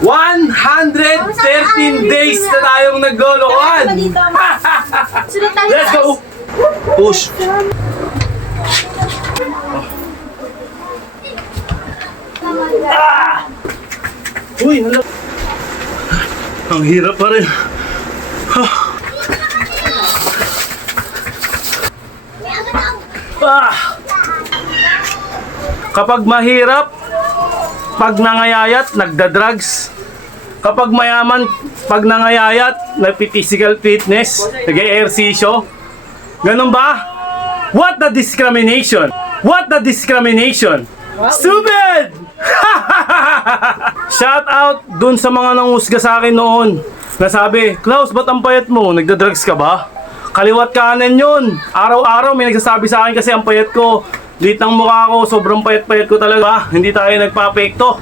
113 days na tayong naglolokohan. Let's go! Push! Ah! Uy, hala. Ang hirap pa rin. Kapag mahirap, pag nangayayat, nagda-drugs. Kapag mayaman, pag nangayayat, nagpi-physical fitness, nag-e-ehersisyo. Ganun ba? What the discrimination? What the discrimination? Stupid! Shout out dun sa mga nangusga sa akin noon. Nasabi, Klaus, ba't ang payat mo? Nagda-drugs ka ba? Kaliwat kanan yun. Araw-araw may nagsasabi sa akin kasi ang payat ko. Lit ng mukha ko, sobrang payat-payat ko talaga. Hindi tayo nagpapekto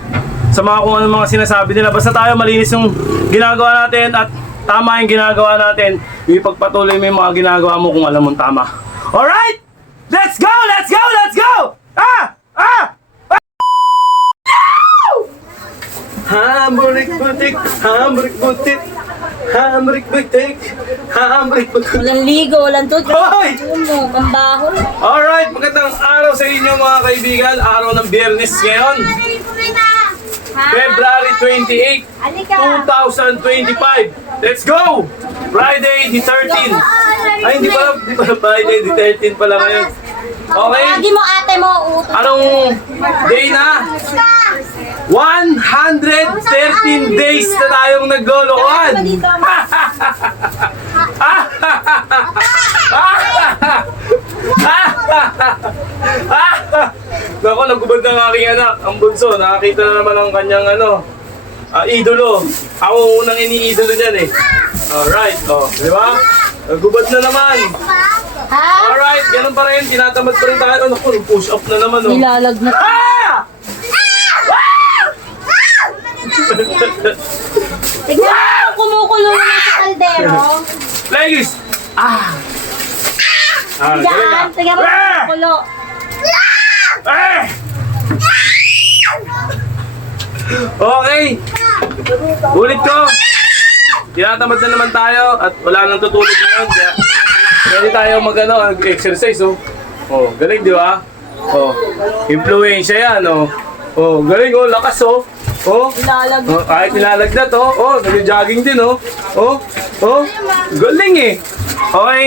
sa mga kung ano mga sinasabi nila. Basta tayo malinis yung ginagawa natin at tama yung ginagawa natin. Ipagpatuloy mo yung mga ginagawa mo kung alam mong tama. Alright? Let's go! Let's go! Let's go! Hamburik butik, hamburik butik, hamburik butik, hamburik butik. Walang ligo, walang toothbrush. Hoy! Mo, pambaho. Alright, magandang araw sa inyo mga kaibigan. Araw ng Biyernes ngayon. February 28, 2025. Let's go! Friday the 13th. Ay, hindi pala Friday the 13th pala ngayon. Okay? Lagi mo ate mo, utot. Anong day na? 113 days na tayong naglolokohan. Naku, nagubad ng aking anak, ang bunso. Nakakita na naman ang kanyang idolo. Ako unang iniidolo niyan eh. Alright, di ba? Nagubad na naman. Alright, ganun pa rin. Tinatamad pa rin tayo. Naku, push up na naman. Nilalagnat. Tignan mo, kumukulo na sa kaldero. Ladies! Diyan, tignan mo, kumukulo. Okay. Ulit ko. Tinatamad na naman tayo at wala nang tutulog ngayon. Kaya pwede tayo mag-exercise. Oh, galing di ba? Oh, influensya yan. Oh, galing lakas Nilalagnat. kahit nilalagnat nag-jogging din galing eh. Okay.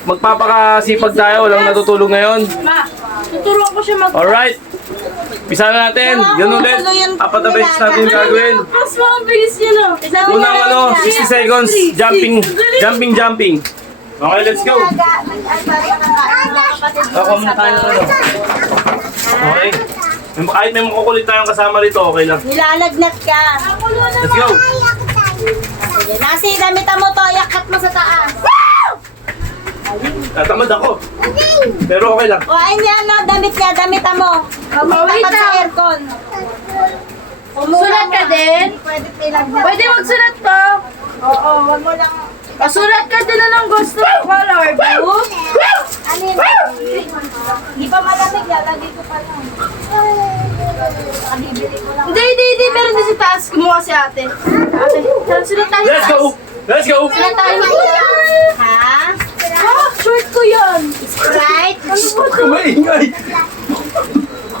Magpapakasipag tayo, walang natutulog ngayon. Ma, tuturuan ko siya mag- Alright. Pisa na natin. Ganun ulit. Apat na beses natin gagawin. Mas mabilis yun Unang 60 seconds. Jumping. Okay, let's go. Ako muna tayo Okay. Kahit may makukulit tayong kasama rito, okay lang. Nilalagnat ka. Let's go. Sige, nasi, damitan mo to, yakat mo sa taas. Tatamad ako. Pero okay lang. O, ayun yan, no, damitan mo. Huwag mo tapat sa aircon. Sulat ka din? Pwede pinagdamitan. Pwede magsulat ka. Oo, wag mo lang. Pasulat ka din na ng gusto ng color, blue. Ano yun? Hindi pa malamig, lalagay ko pa lang. Bibili ko lang. Hindi. Meron din sa taas. Kumuha si ate. Ate, tara, sulat tayo. Let's go. Sulat tayo. Ha? Short ko yan. Sprite? Kumaingay.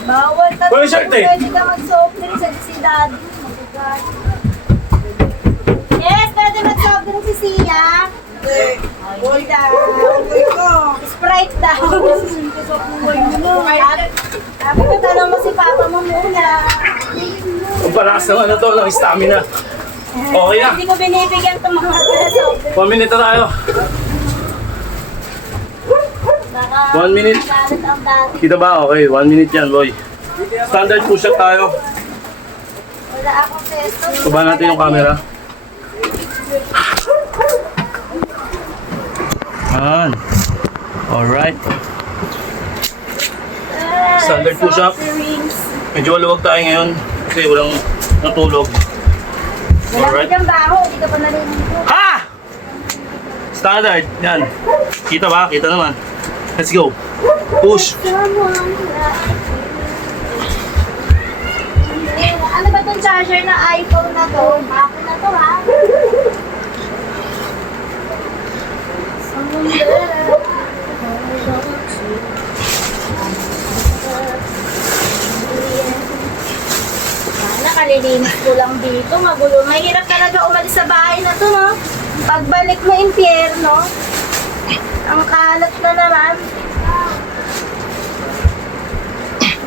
Bawal ka. Wala shirt eh. Pwede ka mag-soft drink sa si daddy. Yes, pwede mag-soft drink si Sia. Boy daw. Sprite daw. Sabi ko, tanong mo si Papa mo muna. Ang palakas ng ng stamina. Okay na. Hindi ko binibigyan itong mga soft drink. 1 minute na tayo. 1 minute. Galit ang dati. Kita ba? Okay, 1 minute yan, boy. Standard push-up tayo. Wala akong peso. Baba natin yung camera. Yan. Alright. Standard push-up. Medyo maluwag tayo ngayon kasi walang natulog. Wala kang baho, hindi ka pa naliligo. Ha! Standard. Yan. Kita ba? Kita naman. Let's go. Push. Ano ba ito? yung charger na iPhone na to. Ako na to ha. Nakalilinis ko lang dito. Magulo. Mahirap talaga umalis sa bahay na to, no? Pagbalik mo, impyerno. Ang kalat na naman.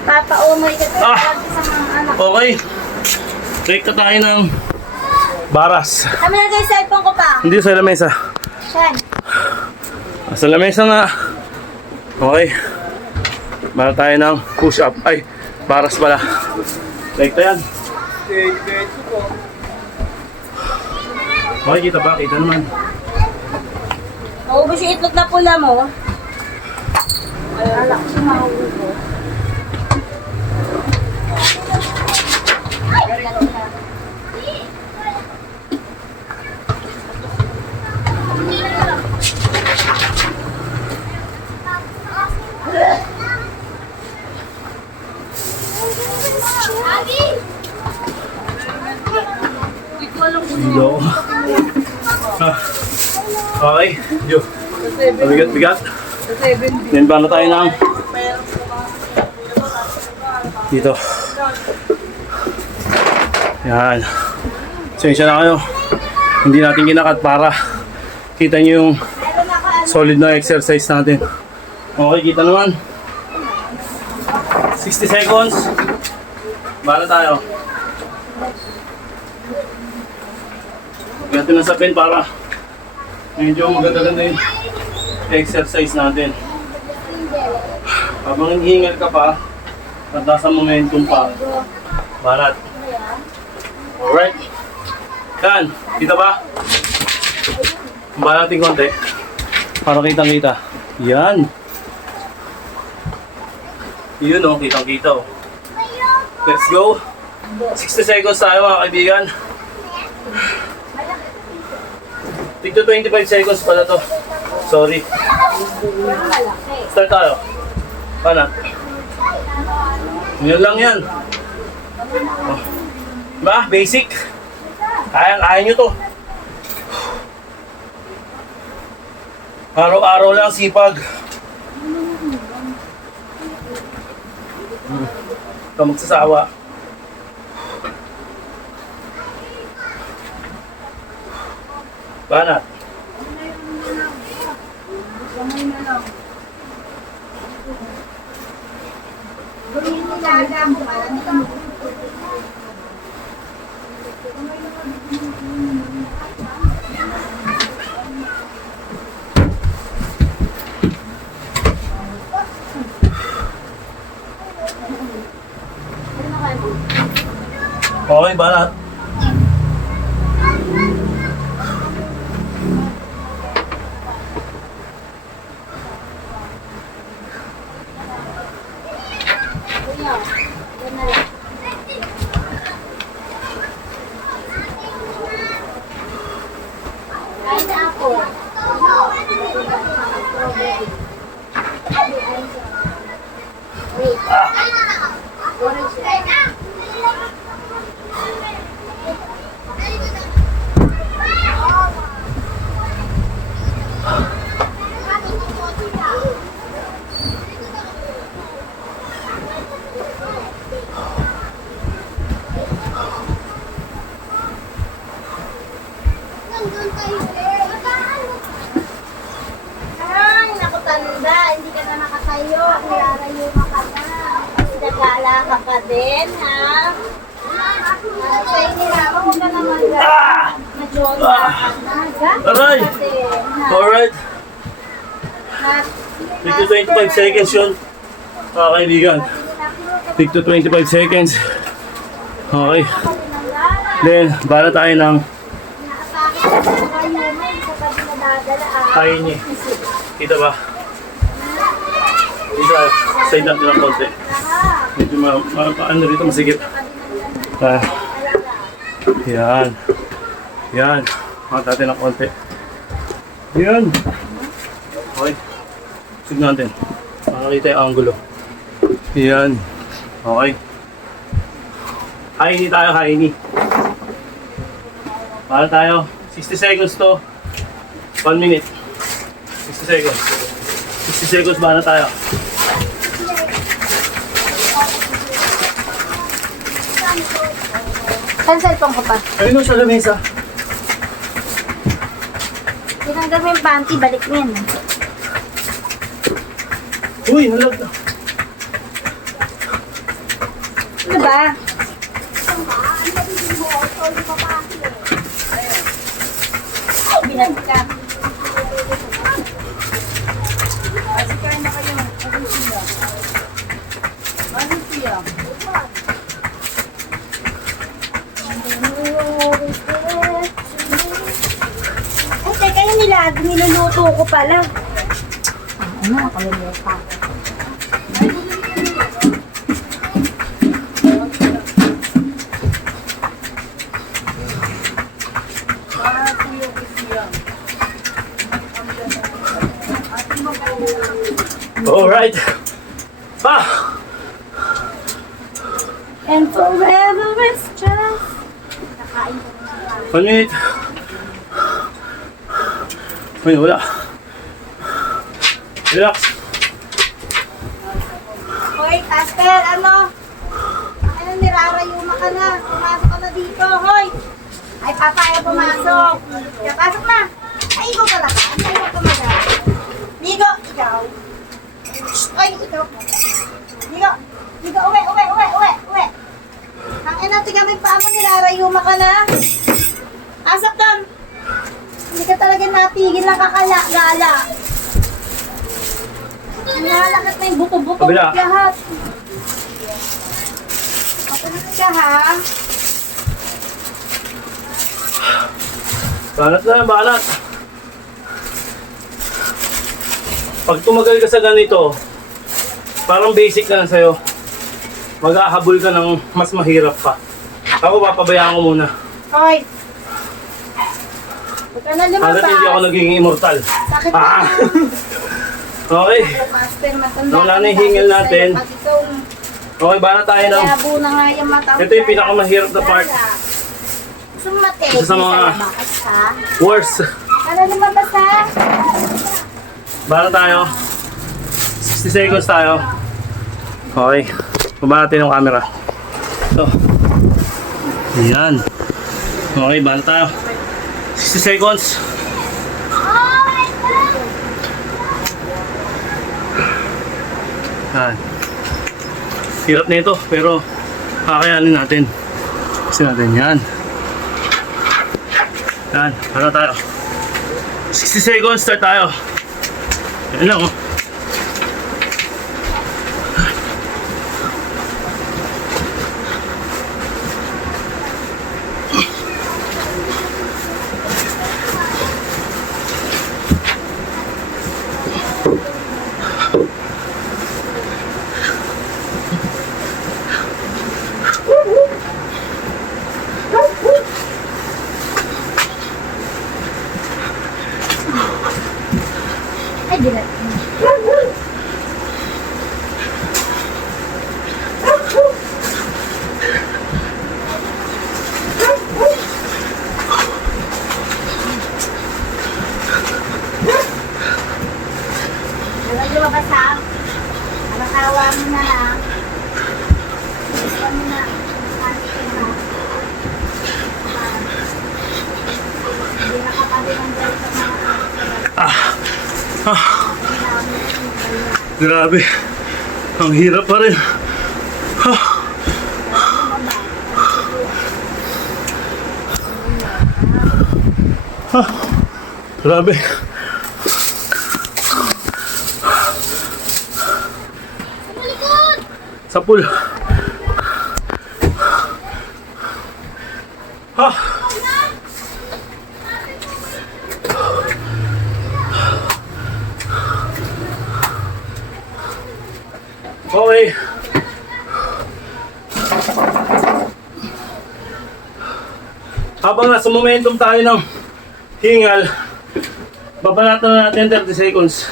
Papaumoy ka talaga sa mga anak. Okay. Take na tayo ng baras. Kami na kayo cellphone ko pa. Hindi sa lamesa. Saan? Sa lamesa nga. Okay. Bara tayo ng push up. Ay, baras pala. Take na yan. Okay, kita ba? Kita naman. Maubos yung itlog na pula mo. Alak siya maubos. Yo. Okay. Yo. Bigat. Then paano tayo ng dito. Yan. Sensya na kayo. Hindi natin kinakat para kita nyo yung solid na exercise natin. Okay, kita naman. 60 seconds. Bala tayo. Ganito na sa pen para medyo maganda-ganda yung exercise natin. Habang hinihingal ka pa, at nasa momentum pa, balat. Alright. Yan. Kita ba? Balat natin konti. Para kitang-kita. Yan. Yun o, kitang-kita o. Let's go. 60 seconds tayo mga kaibigan. Tigto 25 seconds pala to. Sorry. Start tayo. Paano? Yun lang yan. Oh. Diba? Basic. Kaya nyo to. Araw-araw lang sipag. Ito magsasawa. Banat. Okay, banat. Kain na ako. Wait. Ay, naku tanda, hindi ka na nakatayo. Nilarayo ka na. Kasi nagala ka pa din, ha? Sa inilama, huwag ka naman mag-joga ka na. Aray! Alright. Take to 25 seconds yun. Mga kaibigan. Take to 25 seconds. Okay. Then, bala tayo ng kain niya. Kita ba? Dito, side natin ng konti. Medyo ano rito, masigit. Yan. Yan. Makat natin ng konti. Yan. Okay. Sig natin. Makakita yung angulo. Yan. Okay. Haini tayo, haini. Para tayo. 60 seconds to. 1 minute. 60 seconds. 60 seconds ba na tayo? Saan cellphone ko pa? Ayun sa lamesa. Tinanggal mo yung panty, balik mo yan. Uy, nalag na. Ano ba? Ay, binag ka. Ay, teka yung niluluto ko pala. Ano, nakalimutan. Alright. Ah! And forever is just... 1 minute. Uy, wala. Relax. Hoy, Aster, ano? Ano, nirarayuma ka na. Pumasok ka na dito, hoy. Ay, papa, ayaw pumasok. Kaya pasok na. Ay, ikaw talaga. Ano ayaw tumaga? Ligo, ikaw. Ay, ikaw. Ligo. Ligo, uwi. Ang ina, tiga may paa mo, nirarayuma ka na. Asap doon. Hindi ka talaga natigil na kakala-gala. Nalakat na yung buto-buto Kabila. lahat. Mapunod ka ha. Banat na, banat. Pag tumagal ka sa ganito, parang basic na lang sa'yo. Mag-ahabol ka ng mas mahirap pa. Ako, papabayaan ko muna. Hoy. Huwag ka na lumabas. Hanggat hindi ako naging immortal. Sakit Ah! na. Okay. Master, matanda Wala ka na yung hingal sa'yo. natin. Pag ikaw, Okay, banat tayo ng... labo na nga yung mata mo. Ito yung pinakamahirap na part. Sumate. Isa sa mga- labas, ha? Worst. Ano lumabas ha? Banat tayo. 60 seconds tayo. Okay. Baba natin yung camera. Ito. Ayan. Okay, banat tayo. 60 seconds. Yan. Hirap na ito, pero kakayanin natin. Kasi natin yan. Yan, para tayo. 60 seconds, start tayo. Yan lang, oh. Ay, bilat. Wala lumabas ha? Alakawa mo na lang. Alakawa mo na. Hindi nakapagin ang dahil sa mga Grabe. Ang hirap pa rin. Grabe. Sa pool. Okay. Habang nasa momentum tayo ng hingal, babanatan na natin 30 seconds.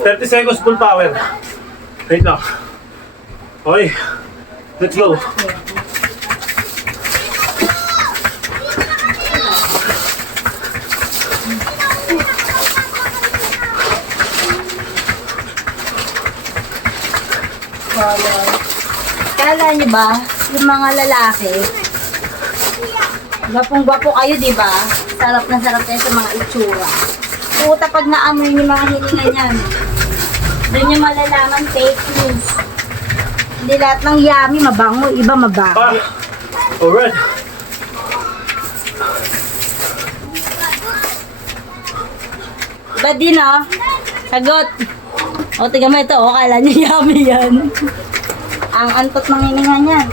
30 seconds full power. Wait lang. Okay. Let's go. Kala niyo ba, yung mga lalaki, gwapong-gwapo kayo, di ba? Sarap na sarap tayo sa mga itsura. Puta, pag naamoy niyo mga hininga niyan, doon niyo malalaman fake news. Hindi lahat ng yummy mabango, iba mabango. Ah, alright. Iba din, oh. Sagot. O, tiga mo ito, oh. Kala niyo yummy yan. Ang antot ng hininga niyan.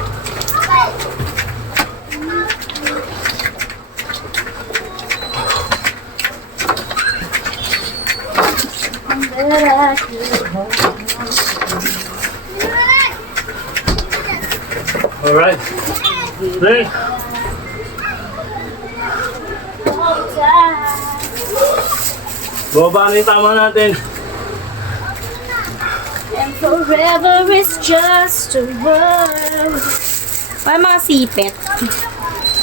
Alright. Ready? Baba na yung tama natin. And forever is just a word. Parang mga sipet.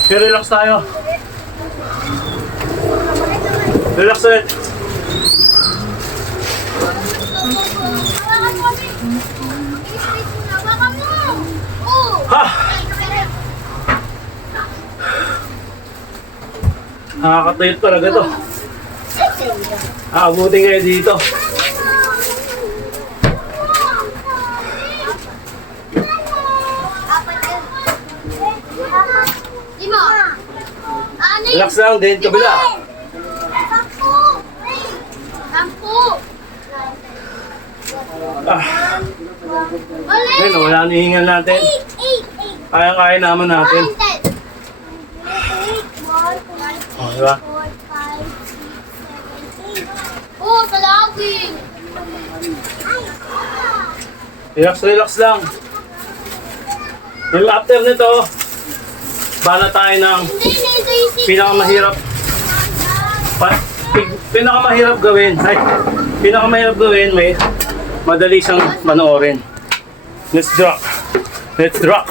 Okay, relax tayo. Relax ulit. Ha! Nakakatayot talaga to. Aabutin kayo dito. Relax lang din, kabila. Ah, ayun, wala na hingal natin. Kaya-kaya naman natin. Oh, diba? Oh, salaging! Relax, relax lang. Yung after nito, bala tayo ng pinakamahirap. Pinakamahirap gawin. Ay, pinakamahirap gawin, may madali siyang panoorin. Let's rock. Let's rock.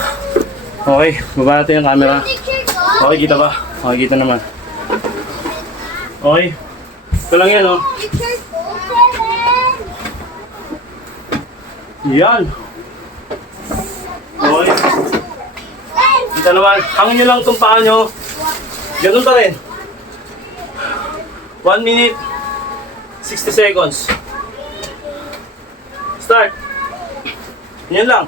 Okay, baba natin yung camera. Okay, kita ba? Okay, kita naman. Okay. Ito lang yan, oh. Yan. Okay. Kita naman. Hangin nyo lang itong paa nyo. Ganun pa rin. 1 minute, 60 seconds. Start. Yan lang.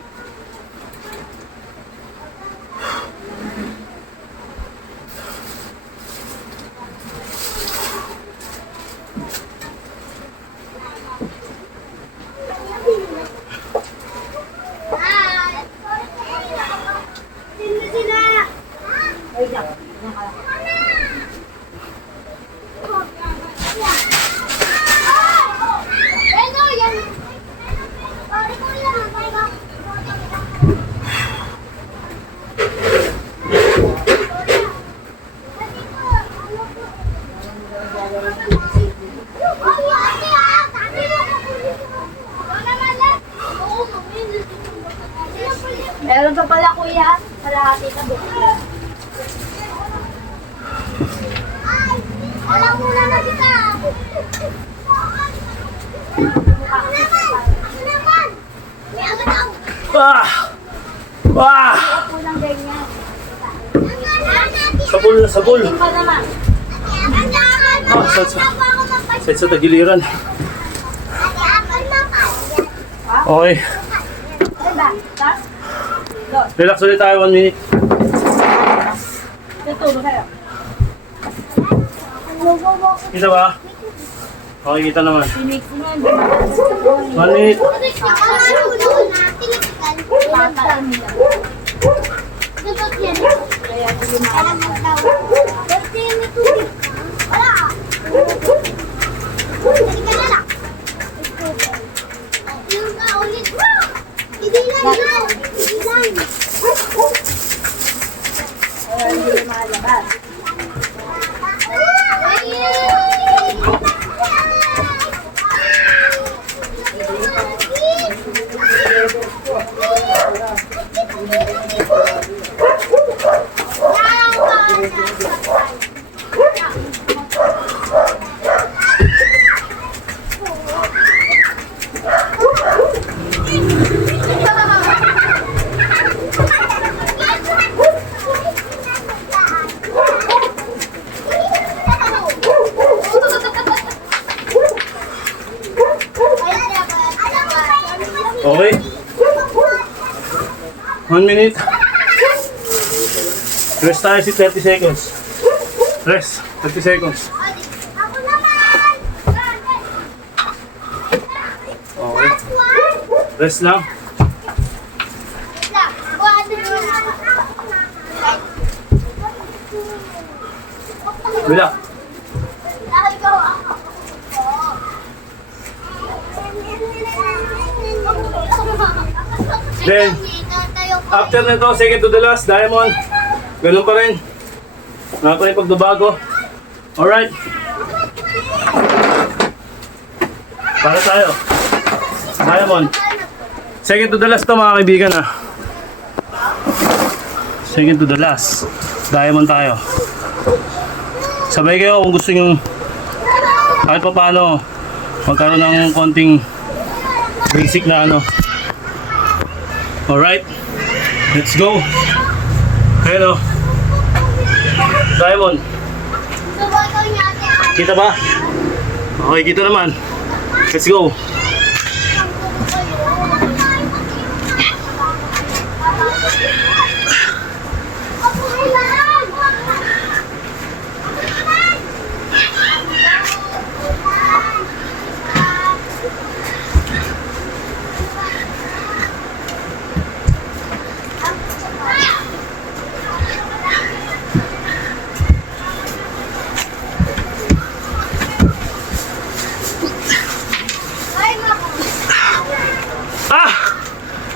Meron pa pala kuya, kalahati na buka. Alam mo na kita! Naman! May agad ako! Ah! Ah! Ako lang ganyan. Sabol na sabol. Tingin pa naman. Ah, sa tagiliran. Okay. Diba? Tas? Relax ulit tayo 1 minute. Tutulog kayo. Kita ba? Okay, kita naman. Mix mo, hindi mo. 1 minute. Tataan nila. Kaya hindi malabas. Ay! 1 minute. Rest tayo si 30 seconds. Rest, 30 seconds. Ako naman! Okay. Last one! Rest lang. Wala. Then, after nito, second to the last, diamond. Ganun pa rin. Wala pa rin pagbabago. Alright. Para tayo. Diamond. Second to the last to mga kaibigan ha. Second to the last. Diamond tayo. Sabay kayo kung gusto nyo kahit pa paano magkaroon ng konting basic na ano. Alright. Let's go. Hello. Diamond. Kita ba? Okay, kita naman. Let's go.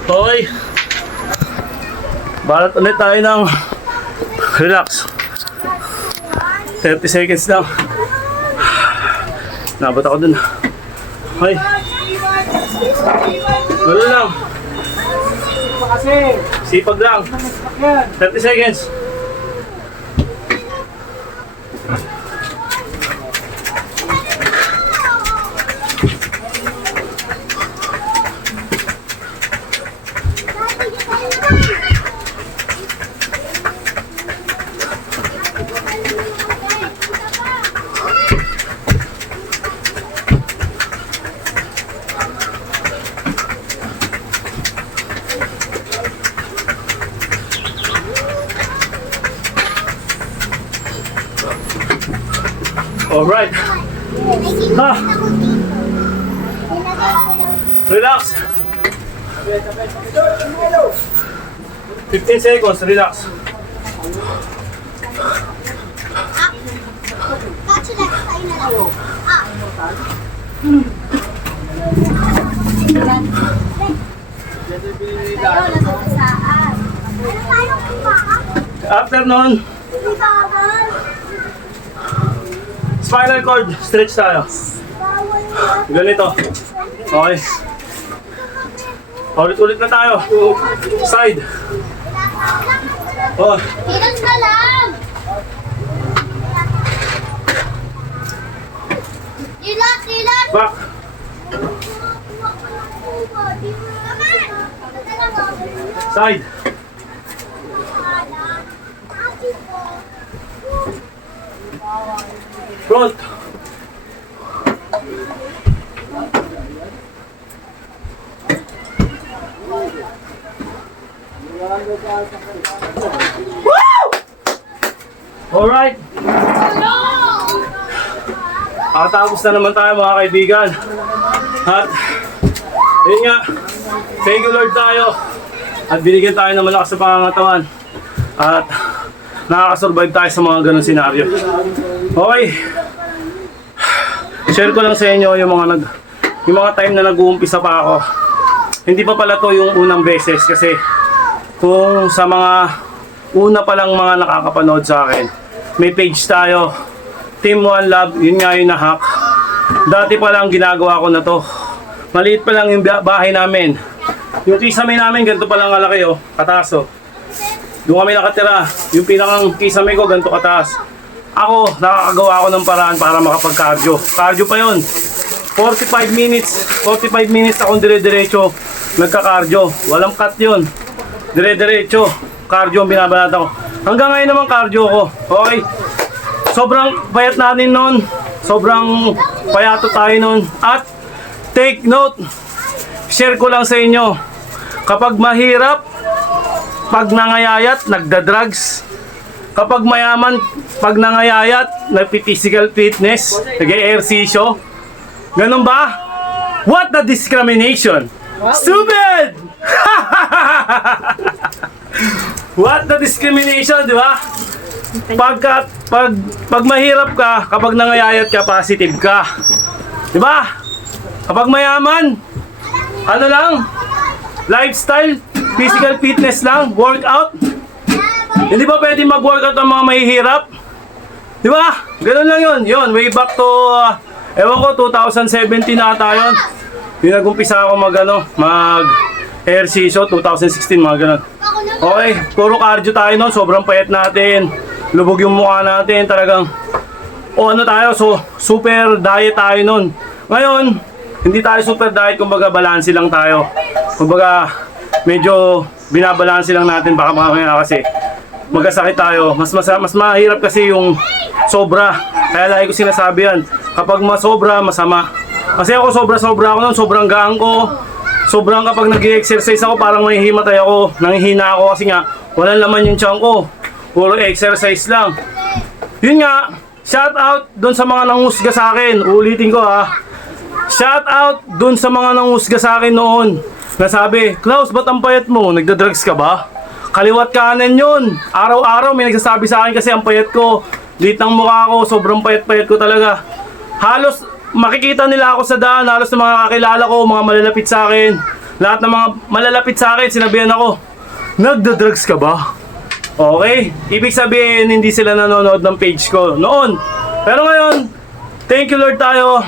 Okay. Balat ulit tayo ng relax. 30 seconds lang. Nabot ako dun. Okay. Wala lang. Sipag lang. 30 seconds. Alright. Ha. Relax. 15 seconds, relax. After nun, spinal cord, stretch tayo. Ganito. Okay. Ulit-ulit na tayo. Side. Oh. Tigas na lang! Ilat! Ilat! Back. Side. Front. Alright. Tapos na naman tayo mga kaibigan. At yun nga, thank you Lord tayo. At binigyan tayo ng malakas sa pangangatawan. At nakakasurvive tayo sa mga ganong senaryo. Okay. Share ko lang sa inyo yung mga time na nag-uumpisa pa ako. Hindi pa pala to yung unang beses kasi kung sa mga una pa lang mga nakakapanood sa akin, may page tayo, Team One Love, yun nga yung na-hack. Dati pa lang ginagawa ko na to. Maliit pa lang yung bahay namin. Yung kisame namin, ganito pa lang kalaki oh, kataas oh. Doon kami nakatira. Yung pinakang kisame ko, ganito kataas. Ako, nakakagawa ako ng paraan para makapag-cardio. Cardio pa yun. 45 minutes akong dire-diretso nagka-cardio. Walang cut yun. Dire-diretso. Cardio ang binabanata ko. Hanggang ngayon naman cardio ko. Okay. Sobrang payat natin nun. Sobrang payato tayo nun. At take note. Share ko lang sa inyo. Kapag mahirap, pag nangayayat, nagda-drugs. Kapag mayaman, pag nangayayat, nagpi-physical fitness, nag-eehersisyo. Ganun ba? What the discrimination? Stupid! What the discrimination, di ba? Pag mahirap ka, kapag nangayayat ka, positive ka. Di ba? Kapag mayaman, ano lang, lifestyle, physical fitness lang, workout. Hindi ba pwede mag-workout ang mga mahihirap? Di ba? Ganun lang yun. Yun, way back to, ewan ko, 2017 na ata yun. Yung nag-umpisa ako mag-ehersisyo, 2016, mga ganun. Okay, puro cardio tayo nun, sobrang payat natin. Lubog yung mukha natin, talagang, tayo, so, super diet tayo nun. Ngayon, hindi tayo super diet, kumbaga balanse lang tayo. Kumbaga, medyo binabalanse lang natin, baka mamaya kasi magkasakit tayo. Mas mahirap kasi yung sobra. Kaya lagi ko sinasabi yan, kapag masobra, masama. Kasi ako sobra ako nun, sobrang gaan ko. Sobrang kapag nag-exercise ako, parang mahihimatay ako. Nanghihina ako kasi nga, walang laman yung tiyan ko. Puro exercise lang. Yun nga, shout out dun sa mga nanghusga sa akin. Ulitin ko ha. Shout out dun sa mga nanghusga sa akin noon. Nasabi, Klaus, ba't ang payat mo? Nagda-drugs ka ba? Kaliwat kanan yun. Araw-araw may nagsasabi sa akin kasi ang payat ko. Lit ng mukha ko, sobrang payat-payat ko talaga. Halos makikita nila ako sa daan, halos ng mga kakilala ko, mga malalapit sa akin. Lahat ng mga malalapit sa akin, sinabihan ako, nagda-drugs ka ba? Okay? Ibig sabihin, hindi sila nanonood ng page ko noon. Pero ngayon, thank you Lord tayo.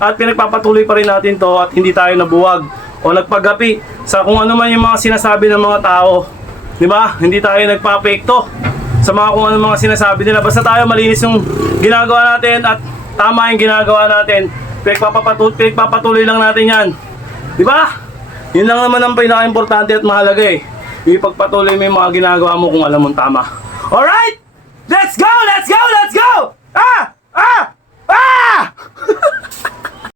At pinagpapatuloy pa rin natin to at hindi tayo nabuwag o nagpagapi sa kung ano man yung mga sinasabi ng mga tao. Di ba? Hindi tayo nagpapekto sa mga kung ano mga sinasabi nila. Basta tayo malinis yung ginagawa natin at tama yung ginagawa natin. Pinagpapatuloy lang natin yan. Di ba? Yun lang naman ang pinaka-importante at mahalaga eh. Ipagpatuloy mo yung mga ginagawa mo kung alam mong tama. Alright! Let's go! Let's go! Let's go! Ah! Ah! Ah!